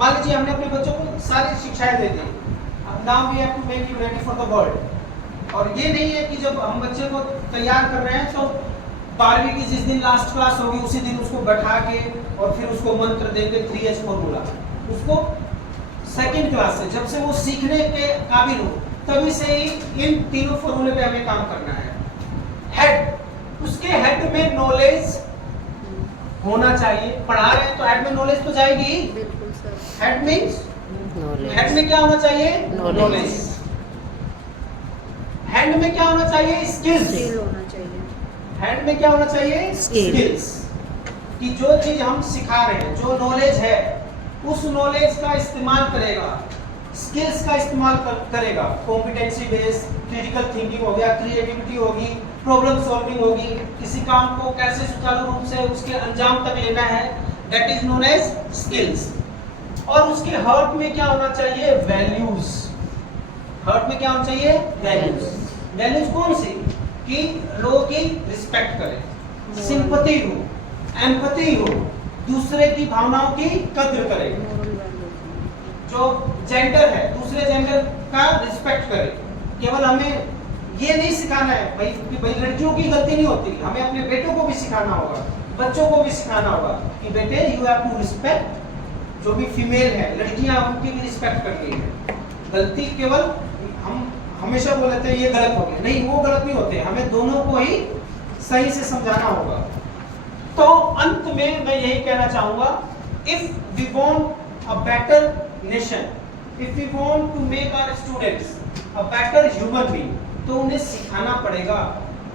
मान लीजिए हमने अपने बच्चों को सारी शिक्षाएं दे दी, now we have to make you ready for the world. और ये नहीं है कि जब हम बच्चे को तैयार कर रहे हैं तो 12वीं की जिस दिन लास्ट क्लास होगी उसी दिन उसको बैठा के और फिर उसको मंत्र देंगे 3H फॉर्मूला। उसको सेकंड क्लास से जब से वो सीखने के काबिल हो तभी से ही इन तीनों फॉर्मूले पे हमें काम करना है। हेड, उसके हेड में नॉलेज होना चाहिए। पढ़ा रहे हैं तो हेड में नॉलेज तो जाएगी ही। बिल्कुल सर। हेड मींस हेड में क्या होना चाहिए? नॉलेज। हैंड में क्या होना चाहिए? स्किल्स। स्किल होना चाहिए। हैंड में क्या होना चाहिए? स्किल्स। कि जो चीज हम सिखा रहे हैं, जो नॉलेज है, उस नॉलेज का इस्तेमाल करेगा, स्किल्स का इस्तेमाल करेगा। कॉम्पिटेंसी बेस्ड क्रिटिकल थिंकिंग हो गया, क्रिएटिविटी होगी, प्रॉब्लम सॉल्विंग होगी, किसी काम को कैसे सुचारू रूप से उसके अंजाम तक लेना है, that is known as skills. और उसके हार्ट में क्या होना चाहिए? वैल्यूज। हार्ट में क्या होना चाहिए? वैल्यूज। वैल्यूज कौन सी? कि लोगों की रिस्पेक्ट करे, सिंपैथी हो, एम्पैथी हो, दूसरे की भावनाओं की कद्र करे, जो जेंडर है दूसरे जेंडर का रिस्पेक्ट करे। केवल हमें ये नहीं सिखाना है भाई कि भाई लड़कियों की गलती नहीं होती, हमें अपने बेटों को भी सिखाना होगा, बच्चों को भी सिखाना होगा कि बेटे यू हैव टू रिस्पेक्ट जो भी फीमेल है, लड़कियां उनकी भी रिस्पेक्ट करनी है। गलती केवल हम हमेशा बोलते हैं ये गलत हो गया, नहीं, वो गलत नहीं होते, हमें दोनों को ही सही से समझाना होगा। तो अंत में मैं यही कहना चाहूंगा, if we want a better nation, if we want to make our students a better human being, तो उन्हें सिखाना पड़ेगा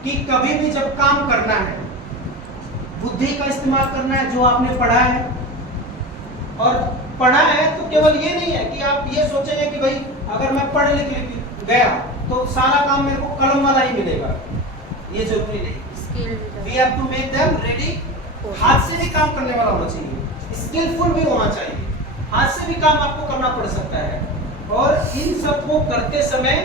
कि कभी भी जब काम करना है बुद्धि का इस्तेमाल करना है, जो आपने पढ़ा है। और पढ़ा है तो केवल ये नहीं है कि आप ये सोचेंगे कि भाई अगर मैं पढ़ लिख गया तो सारा काम मेरे को कलम वाला ही मिलेगा, ये जरूरी नहीं। We have to make them ready. हाथ से भी काम करने वाला होना चाहिए, स्किलफुल भी होना चाहिए, हाथ से भी काम आपको करना पड़ सकता है। और इन सब को करते समय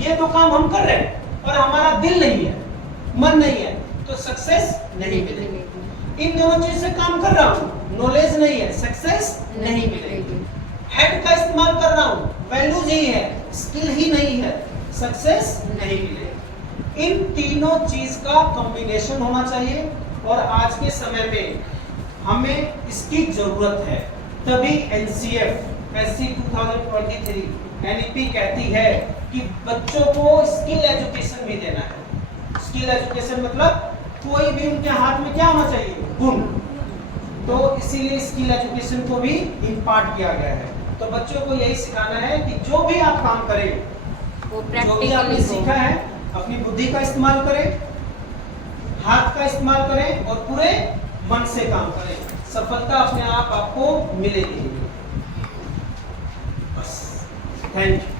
ये तो काम हम कर रहे हैं और हमारा दिल नहीं है, मन नहीं है, तो सक्सेस नहीं मिलेगी। इन दोनों चीज से काम कर रहा हूँ, नॉलेज नहीं है, सक्सेस नहीं मिलेगी। हेड का इस्तेमाल कर रहा हूँ, वैल्यूज ही है, स्किल ही नहीं है, सक्सेस नहीं मिलेगी। इन तीनों चीज का कॉम्बिनेशन होना चाहिए और आज के समय में हमें इसकी जरूरत है। तभी एनसीएफ एससी 2023 एनईपी कहती है कि बच्चों को स्किल एजुकेशन भी देना है। स्किल एजुकेशन मतलब कोई भी उनके हाथ में क्या होना चाहिए? गुण। तो इसीलिए स्किल एजुकेशन को भी इम्पार्ट किया गया है। तो बच्चों को यही सिखाना है कि जो भी आप काम करें, वो जो भी आपने सीखा है, अपनी बुद्धि का इस्तेमाल करें, हाथ का इस्तेमाल करें और पूरे मन से काम करें। सफलता अपने आप आपको मिलेगी। बस, थैंक यू।